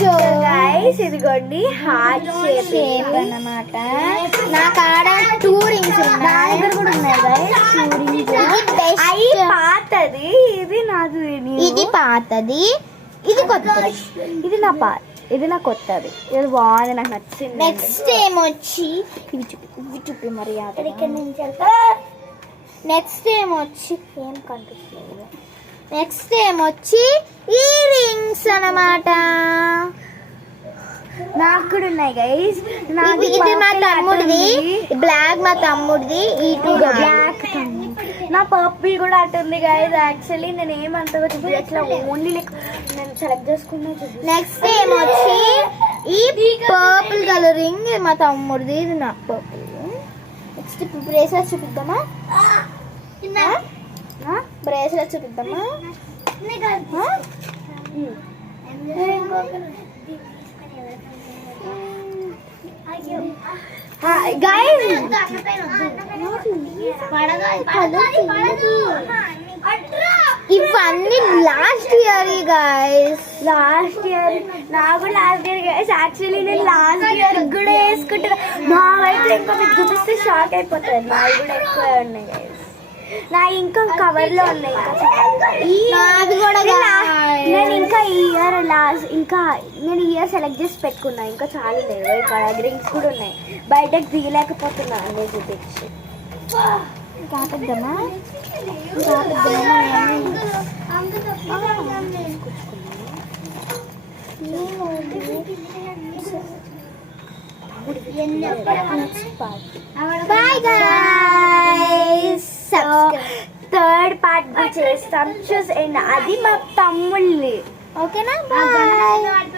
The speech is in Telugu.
సో గైస్ ఇదిగోండి హార్ట్ షేప్ అన్నమాట. నా కాడ 2 రింగ్స్ ఉన్నాయి, దగ్గర కూడా ఉన్నాయి గైస్ 2 రింగ్స్. అయి పాతది, ఇది నాది. ఇది పాతది, ఇది కొత్తది. ఇది నా ఇది నా కొత్తది. ఇది బాగుంది, నాకు నచ్చింది. నెక్స్ట్ ఏమొచ్చి ఇవి చూపి మరి నెక్స్ట్ ఏమొచ్చి ఏం కనిపిస్తుంది. నెక్స్ట్ ఏమొచ్చి ఇయర్ రింగ్స్ అన్నమాట. నాకు కూడా ఉన్నాయి గైస్. ఇది మా తమ్ముడిది బ్లాక్, మా తమ్ముడిది ఈ 2 బ్లాక్. నా పర్పుల్ కూడా అటు ఉంది గైస్. యాక్చువల్లీ నేను ఏమంతగా చూపించట్లా, ఓన్లీ లైక్ నేను సెలెక్ట్ చేసుకున్నా. నెక్స్ట్ ఏమొచ్చి ఈ పర్పుల్ కలర్ రింగ్ మా తమ్ముడిది, ఇది నా పర్పుల్. నెక్స్ట్ బ్రేస్లెట్ చూపిద్దామా? బ్రేస్లెట్ చూపిద్దామా గైస్? ఇవన్నీ last year guys. Last year నాకు లాస్ట్ ఇయర్ గైస్. యాక్చువల్లీ నేను లాస్ట్ ఇయర్ కూడా వేసుకుంటున్నా. మా వైపు ఇంకా మీకు చూపిస్తే షాక్ అయిపోతుంది. నావి కూడా ఎక్కువ ఉన్నాయి గైస్. నా ఇంకా కవర్ లో ఉన్నాయి, ఇంకా చాలా. నేను ఇంకా ఈ ఇయర్ లాస్ట్, ఇంకా నేను ఈ ఇయర్ సెలెక్ట్ చేసి పెట్టుకున్నా. ఇంకా చాలా లేవు, ఇక్కడ రింగ్స్ కూడా ఉన్నాయి. బయటకు తీయలేకపోతున్నా అన్నీ చూపించి. కాపద్దామా? Bye guys. థర్డ్ పార్ట్ చేస్తాం చూసేయండి. అది మా తమ్ముళ్ళి. ఓకేనా? బాయ్.